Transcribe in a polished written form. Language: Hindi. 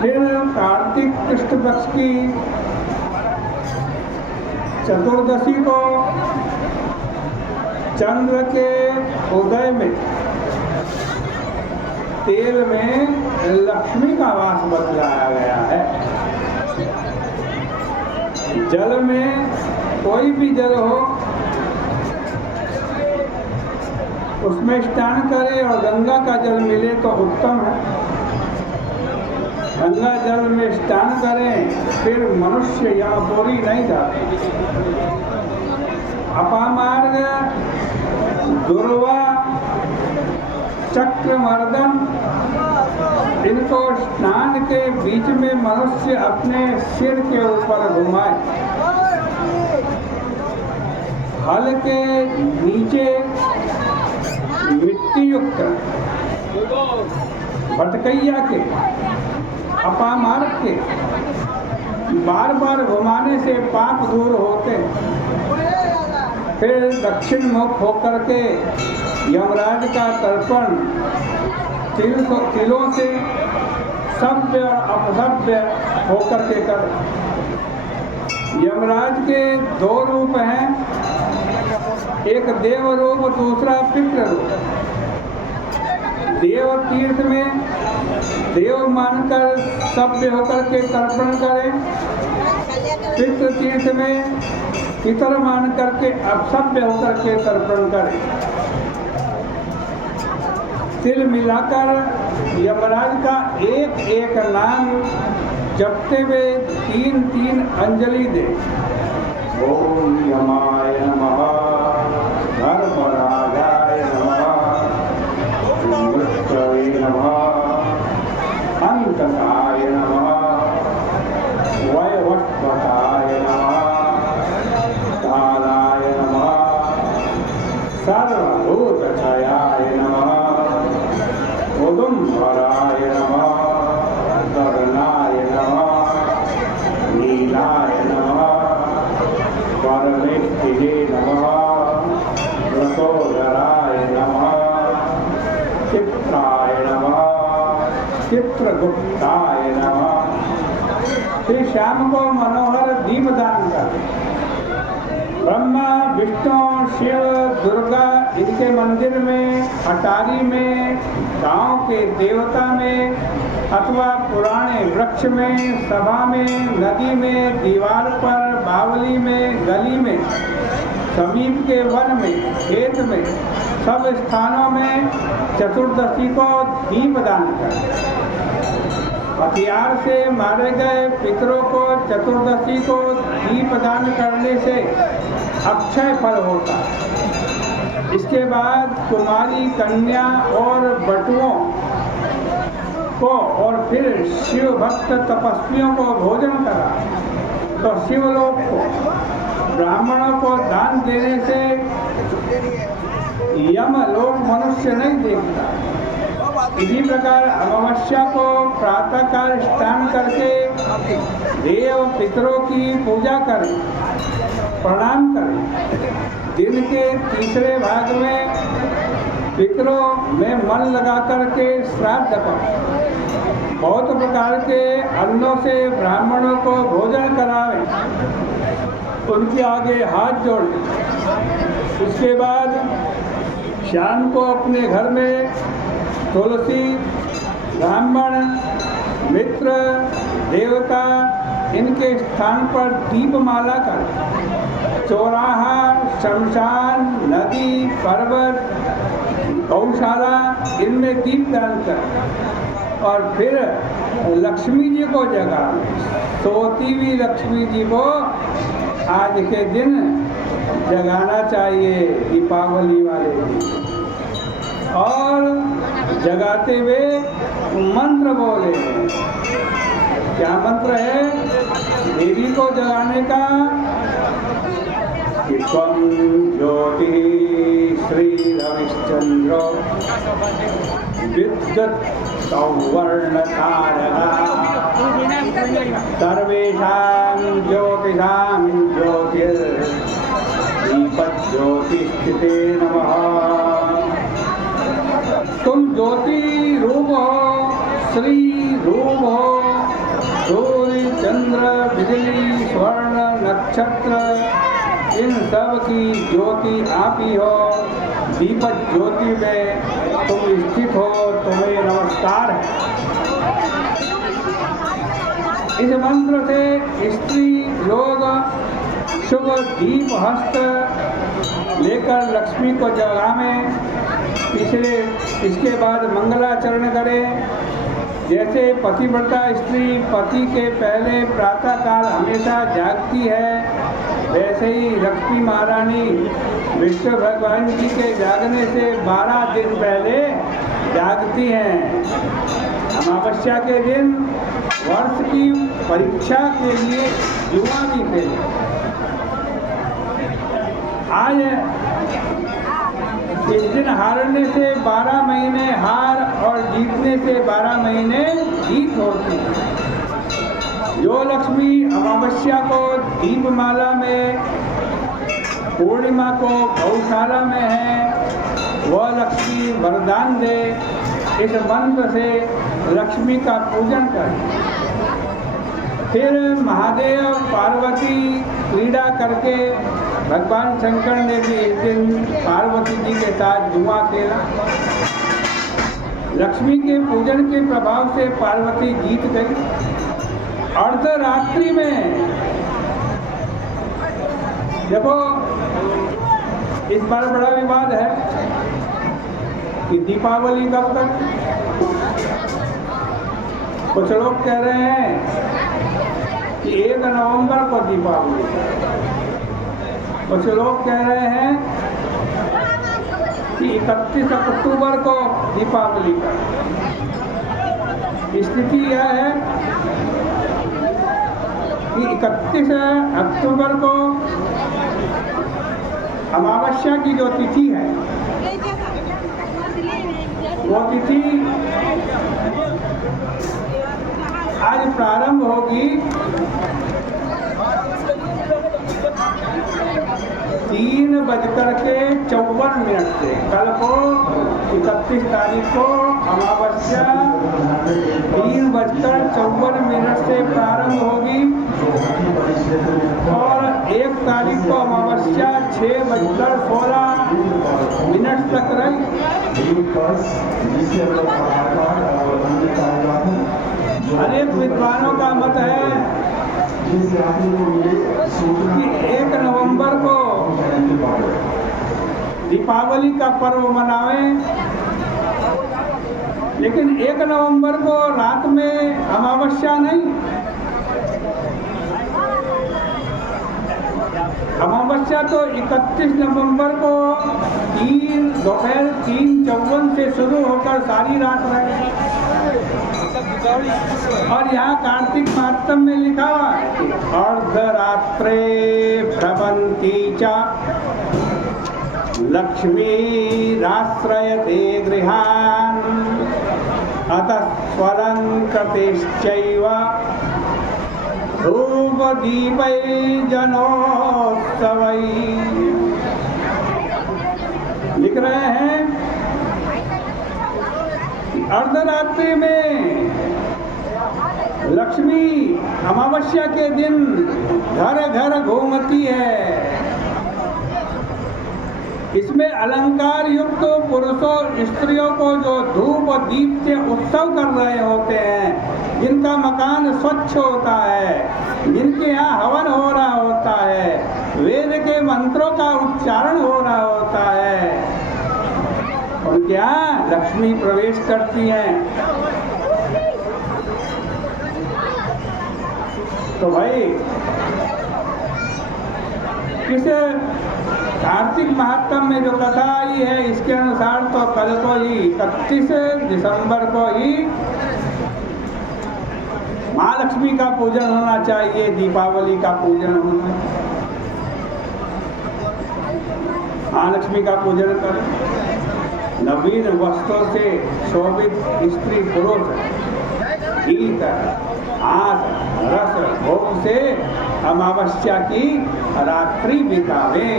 फिर कार्तिक कृष्ण पक्ष की चतुर्दशी को चंद्र के उदय में तेल में लक्ष्मी का वास बतलाया गया है। जल में कोई भी जल हो उसमें स्नान करे और गंगा का जल मिले तो उत्तम है। गंगा जल में स्नान करें फिर मनुष्य यहाँ बोरी नहीं जाते। अपामार्ग, दुर्वा, चक्रमर्दन, इनको स्नान के बीच में मनुष्य अपने सिर के ऊपर घुमाए। हल के नीचे मिट्टी युक्त भटकैया के अपामार्ग के बार बार घुमाने से पाप दूर होते हैं। फिर दक्षिण मुख होकर के यमराज का तर्पण तिलों से सभ्य और अपसभ्य होकर के कर। यमराज के दो रूप हैं, एक देव रूप, दूसरा पितृ रूप। देव तीर्थ में देव मानकर सभ्य होकर के तर्पण करें, पितृ तीर्थ में पितर मान करके अपसभ्य होकर के तर्पण करें। तिल मिलाकर यमराज का एक एक नाम जपते हुए 3-3 अंजलि दे। ओम यमाय नमः, धर्मराजाय नमः, मृत्यवे नमः, अंतकाय नमः, वयवस्वताय नमः, कालाय नमः, सर्वभूतक्षयाय नमः, उदुम्बराय नमः, गगनाय नमः, नीलाय नमः, परमेष्ठिने नमः, रसोदराय नमः, चित्राय नमः, चित्रगुप्ताय नमः। श्री श्याम को मनोहर दीप दान कर। ब्रह्मा, विष्णु, शिव, दुर्गा इनके मंदिर में, अटारी में, गांव के देवता में अथवा पुराने वृक्ष में, सभा में, नदी में, दीवार पर, बावली में, गली में, समीप के वन में, खेत में, सब स्थानों में चतुर्दशी को दीप दान कर। हथियार से मारे गए पितरों को चतुर्दशी को दीप दान करने से अक्षय फल होता। इसके बाद कुमारी, कन्या और बटुओं को और फिर शिव भक्त तपस्वियों को भोजन करा तो शिवलोक को ब्राह्मणों को दान देने से यम लोक मनुष्य नहीं देखता। इसी प्रकार अमावस्या को प्रातःकाल स्नान करके देव पितरों की पूजा करें, प्रणाम करें। दिन के तीसरे भाग में पितरों में मन लगा करके श्राद्ध करें। बहुत प्रकार के अन्नों से ब्राह्मणों को भोजन करावें, उनके आगे हाथ जोड़ें। उसके बाद शाम को अपने घर में तुलसी, ब्राह्मण, मित्र, देवता इनके स्थान पर दीपमाला कर चौराहा, शमशान, नदी, पर्वत, गौशाला इनमें दीप दान कर और फिर लक्ष्मी जी को जगा। सोती हुई लक्ष्मी जी को आज के दिन जगाना चाहिए, दीपावली वाले दिन। और जगाते हुए मंत्र बोले। क्या मंत्र है देवी को जगाने का? त्वं ज्योति श्री रविश्चंद्र विद्युत सौवर्ण तारका सर्वेषां ज्योतिषां ज्योतिर् दीपज्योतिस्थिते नमः। तुम ज्योति रूप हो, श्री रूप हो, सूर्य, चंद्र, बिजली, स्वर्ण, नक्षत्र, इन सब की ज्योति आप ही हो। दीपक ज्योति में तुम स्थित हो, तुम्हें नमस्कार है। इस मंत्र से स्त्री लोग शुभ दीप हस्त लेकर लक्ष्मी को जगावें। इसके बाद मंगलाचरण करें। जैसे पतिव्रता स्त्री पति के पहले प्रातःकाल हमेशा जागती है, वैसे ही लक्ष्मी महारानी विष्णु भगवान जी के जागने से 12 दिन पहले जागती हैं। अमावस्या के दिन वर्ष की परीक्षा के लिए जुआ भी खेलें। आज इस दिन हारने से 12 महीने हार और जीतने से 12 महीने जीत होती है। जो लक्ष्मी अमावस्या को दीपमाला में, पूर्णिमा को गौशाला में है, वह लक्ष्मी वरदान दे। इस मंत्र से लक्ष्मी का पूजन करें। फिर महादेव पार्वती क्रीड़ा करके भगवान शंकर ने भी इस दिन पार्वती जी के साथ जुआ खेला। लक्ष्मी के पूजन के प्रभाव से पार्वती जीत गई। अर्धरात्रि में देखो, इस बार बड़ा विवाद है कि दीपावली कब तक। कुछ लोग कह रहे हैं कि 1 नवंबर को दीपावली, कुछ लोग कह रहे हैं कि 31 अक्टूबर को दीपावली का। स्थिति यह है कि 31 अक्टूबर को अमावस्या की जो तिथि है, वो तिथि आज प्रारंभ होगी 3:54 से। कल को 31 तारीख को अमावस्या 3:54 से प्रारंभ होगी और 1 तारीख को अमावस्या 6:16 तक रही। अनेक विद्वानों का मत है कि 1 नवंबर को दीपावली का पर्व मनावें, लेकिन 1 नवंबर को रात में अमावस्या नहीं। अमावस्या तो 31 नवंबर को दोपहर 3:54 से शुरू होकर सारी रात रहेगी। और यहाँ कार्तिक मातम में लिखा हुआ है कि अर्धरात्रे भ्रमंती च लक्ष्मीराश्रयते गृहान् अतः स्वलङ्कृतिश्चैव धूपदीपैर्जनोत्सवैः। लिख रहे हैं अर्धरात्रि में लक्ष्मी अमावस्या के दिन घर घर घूमती है। इसमें अलंकार युक्त पुरुषों स्त्रियों को जो धूप और दीप से उत्सव कर रहे होते हैं, जिनका मकान स्वच्छ होता है, जिनके यहाँ हवन हो रहा होता है, वेद के मंत्रों का उच्चारण हो रहा होता है, उनके यहाँ लक्ष्मी प्रवेश करती हैं। तो भाई किस कार्तिक महात्म में जो कथा आई है, इसके अनुसार तो कल को ही 31 दिसंबर को ही महालक्ष्मी का पूजन होना चाहिए, दीपावली का पूजन होना। महालक्ष्मी का पूजन करें। नवीन वस्त्रों से शोभित स्त्री पुरुष गीत आस रस भोग से अमावस्या की रात्रि बितावे।